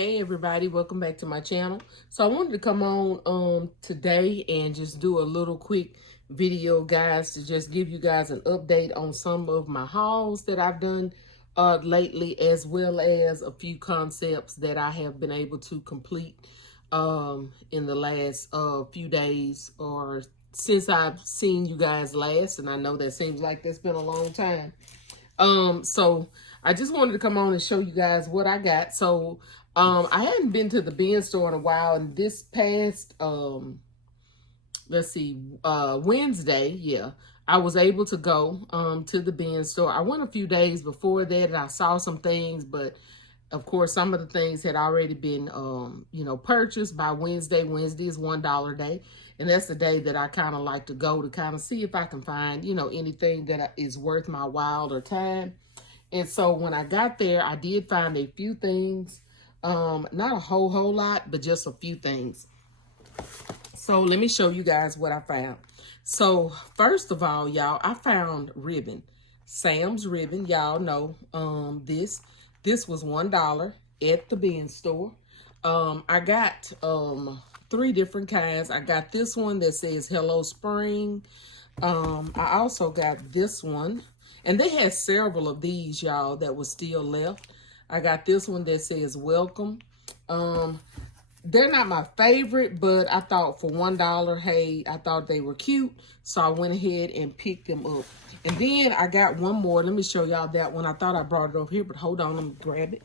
Hey everybody, welcome back to my channel. So I wanted to come on today and just do a little quick video, guys, to just give you guys an update on some of my hauls that I've done lately, as well as a few concepts that I have been able to complete in the last few days, or since I've seen you guys last, and I know that seems like that's been a long time. So I just wanted to come on and show you guys what I got. So I hadn't been to the bin store in a while, and this past Wednesday, I was able to go to the bin store. I went a few days before that, and I saw some things, but of course some of the things had already been purchased by Wednesday. Wednesday is $1 day, and that's the day that I kind of like to go to kind of see if I can find anything that is worth my while or time. And so when I got there, I did find a few things, not a whole lot, but just a few things. So let me show you guys what I found. So first of all, y'all, I found ribbon, Sam's ribbon. Y'all know this was $1 at the bin store. I got 3 different kinds. I got this one that says Hello Spring. I also got this one, and they had several of these, y'all, that was still left. I got this one that says Welcome. They're not my favorite, but I thought for $1, hey, I thought they were cute, so I went ahead and picked them up. And then I got one more. Let me show y'all that one. I thought I brought it over here, but hold on, let me grab it.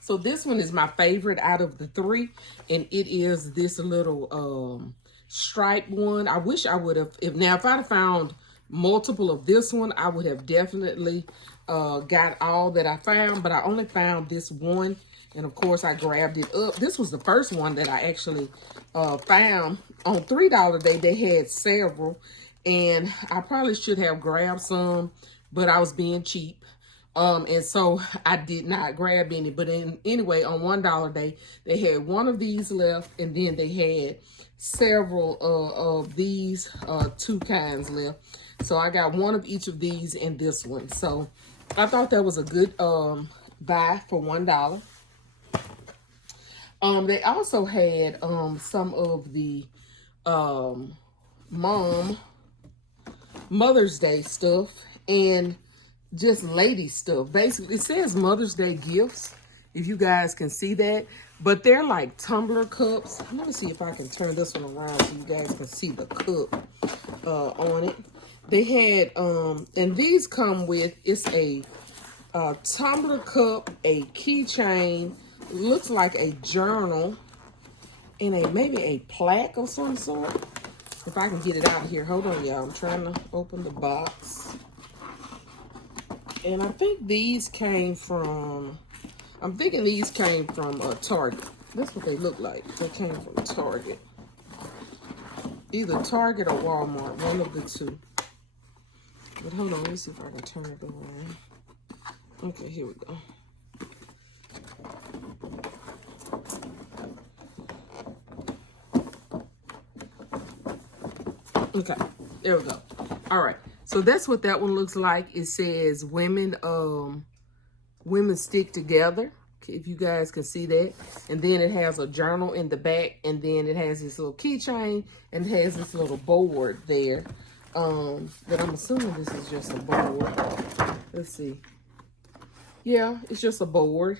So this one is my favorite out of the 3, and it is this little striped one. I wish I would have, if I'd have found multiple of this one, I would have definitely got all that I found, but I only found this one, and of course I grabbed it up. This was the first one that I actually found on $3 day. They had several, and I probably should have grabbed some, but I was being cheap. And so I did not grab any, but anyway, on $1 day, they had one of these left, and then they had several of these 2 kinds left. So I got one of each of these and this one. So I thought that was a good buy for $1. They also had some of the Mother's Day stuff and just lady stuff. Basically, it says Mother's Day gifts, if you guys can see that, but they're like tumbler cups. Let me see if I can turn this one around so you guys can see the cup on it. They had and these come with, it's a tumbler cup, a keychain, looks like a journal, and maybe a plaque of some sort. If I can get it out of here, hold on, y'all. I'm trying to open the box. And I think these came from, I'm thinking these came from Target. That's what they look like. They came from Target. Either Target or Walmart, one of the 2. But hold on, let me see if I can turn it around. Okay, here we go. Okay, there we go. All right. So that's what that one looks like. It says women stick together, if you guys can see that. And then it has a journal in the back, and then it has this little keychain, and it has this little board there. But I'm assuming this is just a board. Let's see. Yeah, it's just a board.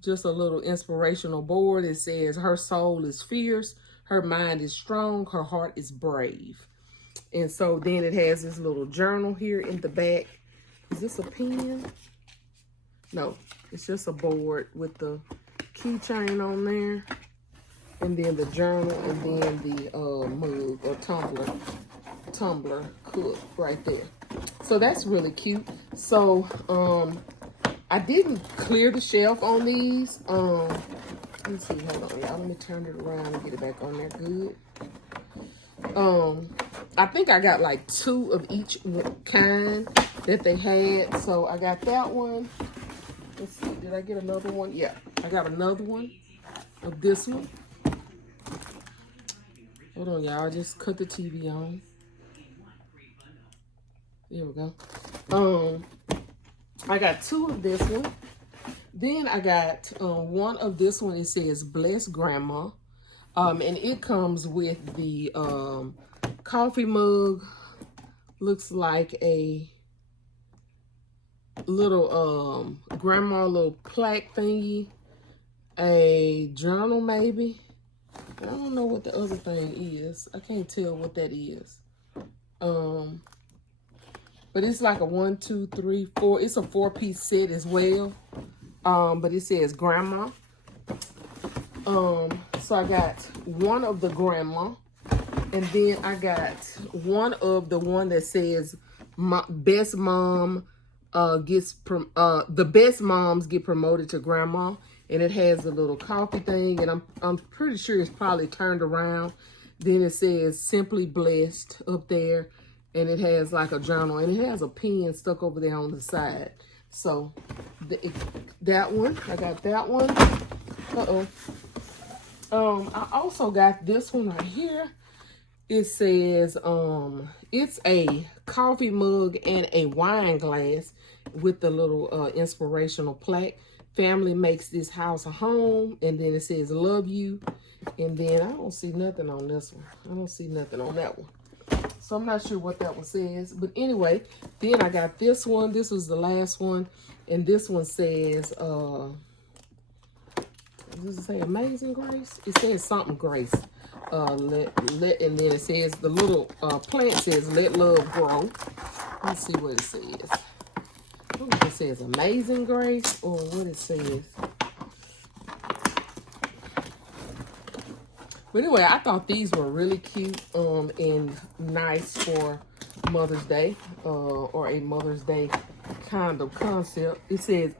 Just a little inspirational board. It says her soul is fierce, her mind is strong, her heart is brave. And so then it has this little journal here in the back. Is this a pen? No, it's just a board with the keychain on there. And then the journal, and then the mug or tumbler cup right there. So that's really cute. So I didn't clear the shelf on these. Let me see, hold on, y'all. Let me turn it around and get it back on there good. I think I got like 2 of each kind that they had. So I got that one. Let's see, did I get another one? Yeah, I got another one of this one. Hold on, y'all. Just cut the TV on. There we go. I got 2 of this one. Then I got one of this one. It says Bless Grandma. And it comes with the coffee mug. Looks like a little grandma little plaque thingy. A journal maybe. I don't know what the other thing is. I can't tell what that is. But it's like a 1, 2, 3, 4. It's a 4-piece set as well. But it says grandma. So I got one of the grandma, and then I got one of the one that says best mom the best moms get promoted to grandma, and it has a little coffee thing, and I'm pretty sure it's probably turned around. Then it says simply blessed up there, and it has like a journal, and it has a pen stuck over there on the side. So that one, I got that one. I also got this one right here. It says it's a coffee mug and a wine glass with the little inspirational plaque. Family makes this house a home. And then it says love you. And then I don't see nothing on this one. I don't see nothing on that one. So I'm not sure what that one says. But anyway, then I got this one. This was the last one. And this one says, does it say Amazing Grace? It says something Grace. And then it says, the little plant says, let love grow. Let's see what it says. I don't know if it says Amazing Grace or what it says. But anyway, I thought these were really cute and nice for Mother's Day or a Mother's Day kind of concept. It says,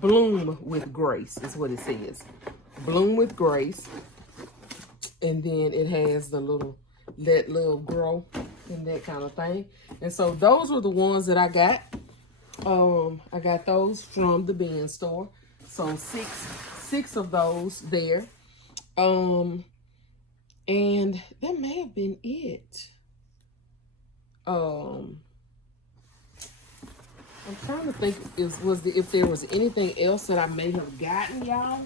bloom with grace is what it says. Bloom with grace. And then it has the little let love grow and that kind of thing. And so those were the ones that I got. I got those from the bin store. So six of those there. And that may have been it. I'm trying to think if there was anything else that I may have gotten, y'all.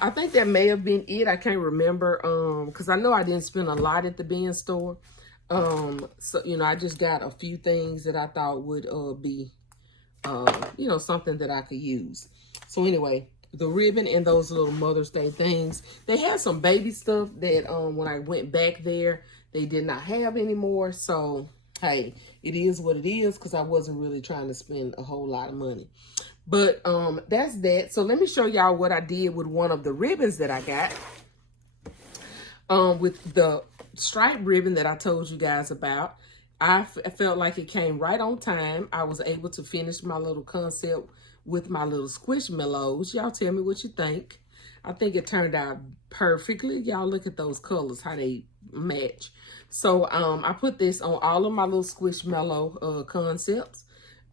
I think that may have been it. I can't remember. Because I know I didn't spend a lot at the bin store. So, you know, I just got a few things that I thought would be, you know, something that I could use. So anyway, the ribbon and those little Mother's Day things. They had some baby stuff that when I went back there, they did not have anymore. So, hey, it is what it is because I wasn't really trying to spend a whole lot of money. But that's that. So let me show y'all what I did with one of the ribbons that I got. With the striped ribbon that I told you guys about. I felt like it came right on time. I was able to finish my little concept with my little squishmallows. Y'all tell me what you think. I think it turned out perfectly. Y'all look at those colors, how they match. So I put this on all of my little squishmallow concepts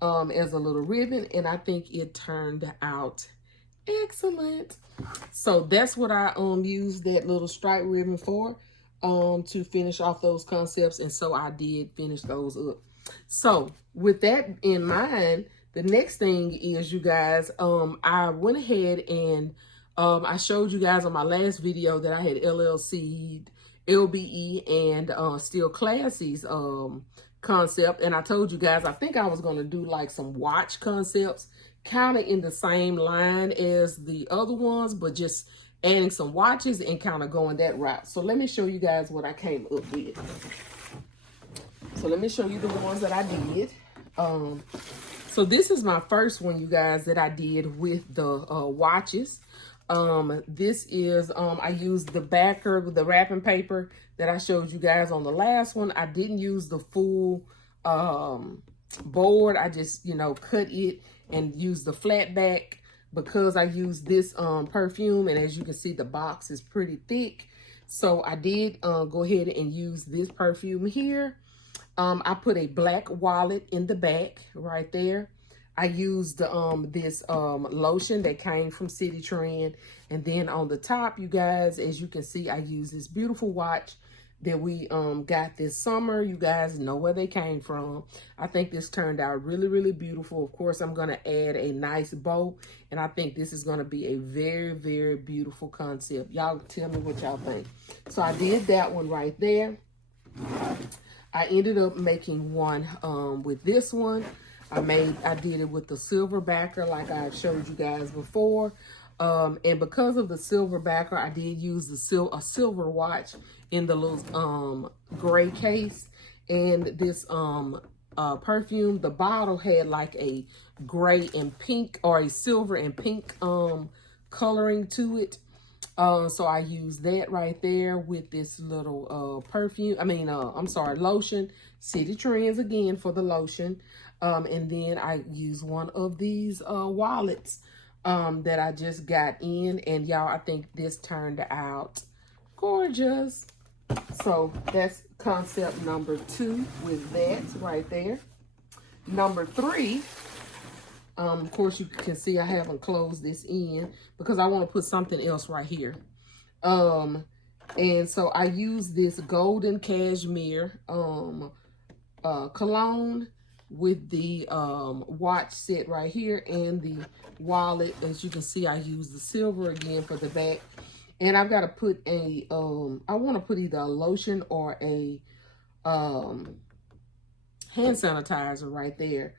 as a little ribbon, and I think it turned out excellent. So that's what I used that little stripe ribbon for, to finish off those concepts, and so I did finish those up. So with that in mind, the next thing is, you guys, I went ahead and I showed you guys on my last video that I had LLC'd LBE and Still Classy's concept, and I told you guys I think I was going to do like some watch concepts, kind of in the same line as the other ones, but just adding some watches and kind of going that route. So let me show you guys what I came up with. So let me show you the ones that I did. So this is my first one, you guys, that I did with the watches. This is, I used the backer with the wrapping paper that I showed you guys on the last one. I didn't use the full board. I just, you know, cut it and used the flat back because I used this perfume, and as you can see, the box is pretty thick. So I did go ahead and use this perfume here. I put a black wallet in the back right there. I used this lotion that came from City Trend. And then on the top, you guys, as you can see, I use this beautiful watch that we got this summer. You guys know where they came from. I think this turned out really, really beautiful. Of course, I'm going to add a nice bow, and I think this is going to be a very, very beautiful concept. Y'all tell me what y'all think. So I did that one right there. I ended up making one with this one. I did it with the silver backer like I showed you guys before. And because of the silver backer, I did use a silver watch in the little gray case. And this perfume, the bottle had like a gray and pink, or a silver and pink coloring to it. So I used that right there with this little lotion. City Trends again for the lotion. And then I used one of these wallets that I just got in. And y'all, I think this turned out gorgeous. So that's concept number 2 with that right there. Number 3, of course, you can see I haven't closed this in because I want to put something else right here. And so I use this golden cashmere cologne with the watch set right here and the wallet. As you can see, I use the silver again for the back. And I've got to put a, I want to put either a lotion or a hand sanitizer right there.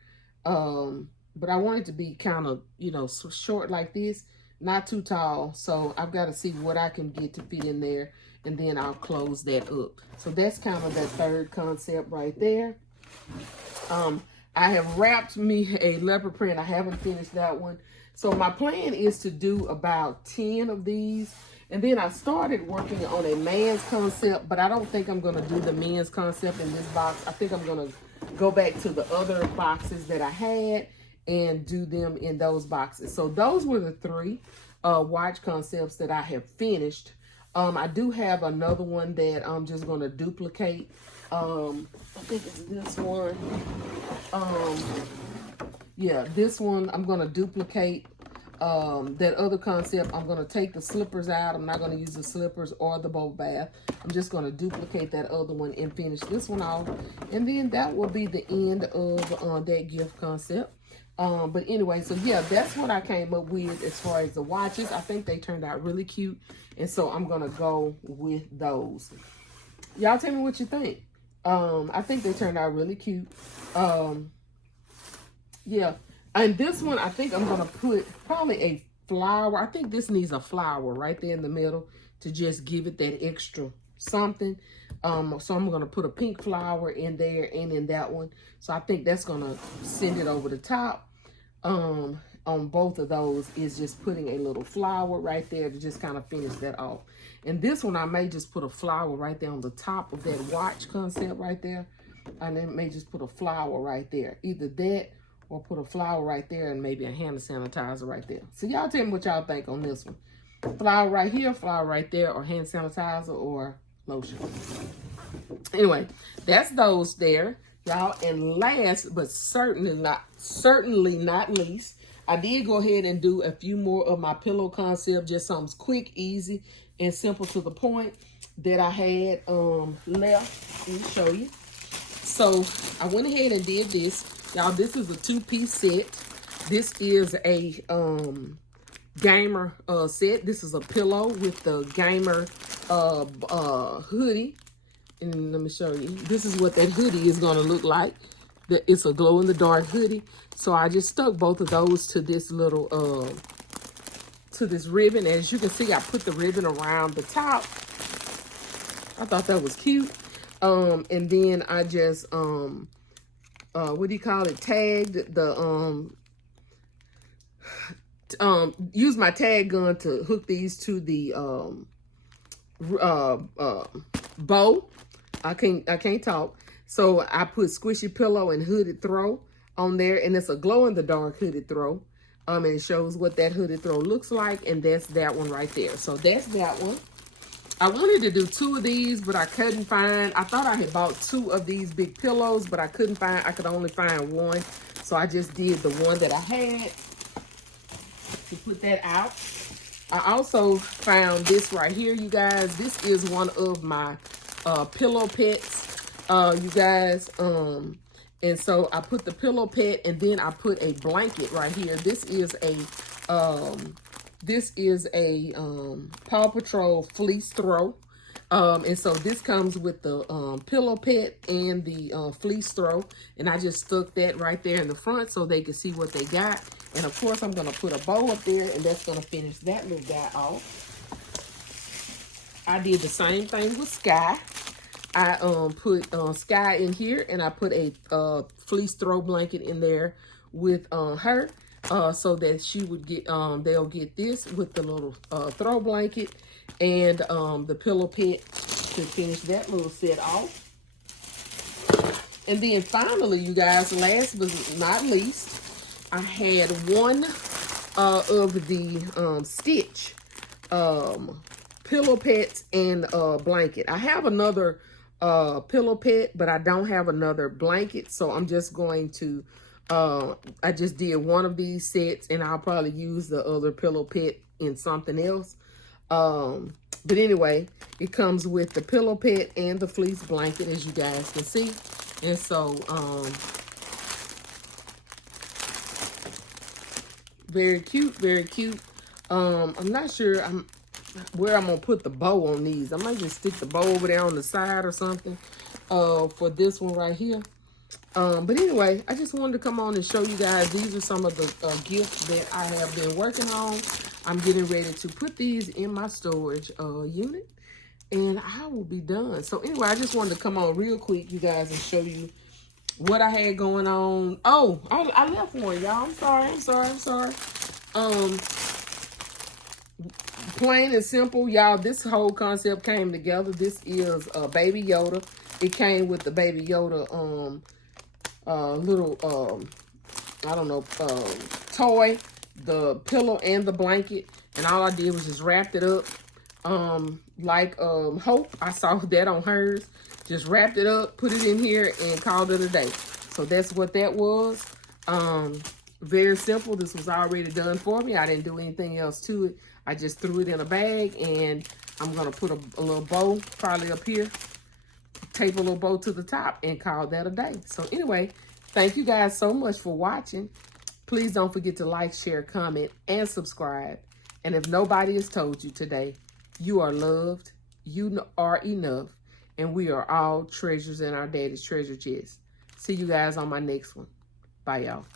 But I want it to be kind of, you know, short like this, not too tall. So I've got to see what I can get to fit in there, and then I'll close that up. So that's kind of that third concept right there. I have wrapped me a leopard print. I haven't finished that one. So my plan is to do about 10 of these. And then I started working on a man's concept, but I don't think I'm going to do the men's concept in this box. I think I'm going to go back to the other boxes that I had and do them in those boxes. So those were the 3 watch concepts that I have finished. I do have another one that I'm just going to duplicate. I think it's this one. Yeah, this one I'm going to duplicate. That other concept, I'm going to take the slippers out. I'm not going to use the slippers or the bubble bath. I'm just going to duplicate that other one and finish this one off. And then that will be the end of that gift concept. But anyway, so yeah, that's what I came up with as far as the watches. I think they turned out really cute. And so I'm going to go with those. Y'all tell me what you think. I think they turned out really cute. Yeah. And this one, I think I'm going to put probably a flower. I think this needs a flower right there in the middle to just give it that extra something. So I'm going to put a pink flower in there and in that one. So I think that's going to send it over the top. On both of those is just putting a little flower right there to just kind of finish that off. And this one, I may just put a flower right there on the top of that watch concept right there. And then may just put a flower right there. Either that or put a flower right there and maybe a hand sanitizer right there. So y'all tell me what y'all think on this one. Flower right here, flower right there, or hand sanitizer or lotion. Anyway, that's those there, y'all. And last but certainly not least, I did go ahead and do a few more of my pillow concept, just something quick, easy, and simple to the point that I had left. Let me show you. So I went ahead and did this. Y'all, this is a 2-piece set. This is a gamer set. This is a pillow with the gamer hoodie. And let me show you. This is what that hoodie is going to look like. It's a glow-in-the-dark hoodie. So I just stuck both of those to this little, to this ribbon. As you can see, I put the ribbon around the top. I thought that was cute. And then I just, what do you call it? Tagged the, use my tag gun to hook these to the, bow. I can't talk. So I put squishy pillow and hooded throw on there, and it's a glow-in-the-dark hooded throw. And it shows what that hooded throw looks like, and that's that one right there. So that's that one. I wanted to do 2 of these, but I couldn't find. I thought I had bought 2 of these big pillows, but I couldn't find. I could only find 1, so I just did the one that I had to put that out. I also found this right here, you guys. This is one of my pillow pets, you guys. And so I put the pillow pet, and then I put a blanket right here. This is a Paw Patrol fleece throw. And so this comes with the pillow pet and the fleece throw. And I just stuck that right there in the front so they can see what they got. And of course, I'm going to put a bow up there, and that's going to finish that little guy off. I did the same thing with Sky. I put Sky in here, and I put a fleece throw blanket in there with her, so that she would get they'll get this with the little throw blanket and the pillow pet to finish that little set off. And then finally, you guys, last but not least, I had one of the Stitch pillow pets and blanket. I have another pillow pet, but I don't have another blanket, so I'm just going to I just did one of these sets, and I'll probably use the other pillow pet in something else. But anyway, it comes with the pillow pet and the fleece blanket, as you guys can see. And so very cute, very cute. I'm not sure where I'm gonna put the bow on these. I might just stick the bow over there on the side or something for this one right here. But anyway, I just wanted to come on and show you guys, these are some of the gifts that I have been working on. I'm getting ready to put these in my storage unit, and I will be done. So anyway, I just wanted to come on real quick, you guys, and show you what I had going on. Oh, I left one, y'all. I'm sorry. Plain and simple, y'all, this whole concept came together. This is Baby Yoda. It came with the Baby Yoda little I don't know, toy, the pillow and the blanket, and all I did was just wrapped it up like Hope. I saw that on hers. Just wrapped it up, put it in here, and called it a day. So that's what that was. Very simple. This was already done for me. I didn't do anything else to it. I just threw it in a bag, and I'm gonna put a little bow probably up here, tape a little bow to the top, and call that a day. So anyway, thank you guys so much for watching. Please don't forget to like, share, comment, and subscribe. And if nobody has told you today, you are loved, you are enough, and we are all treasures in our daddy's treasure chest. See you guys on my next one. Bye, y'all.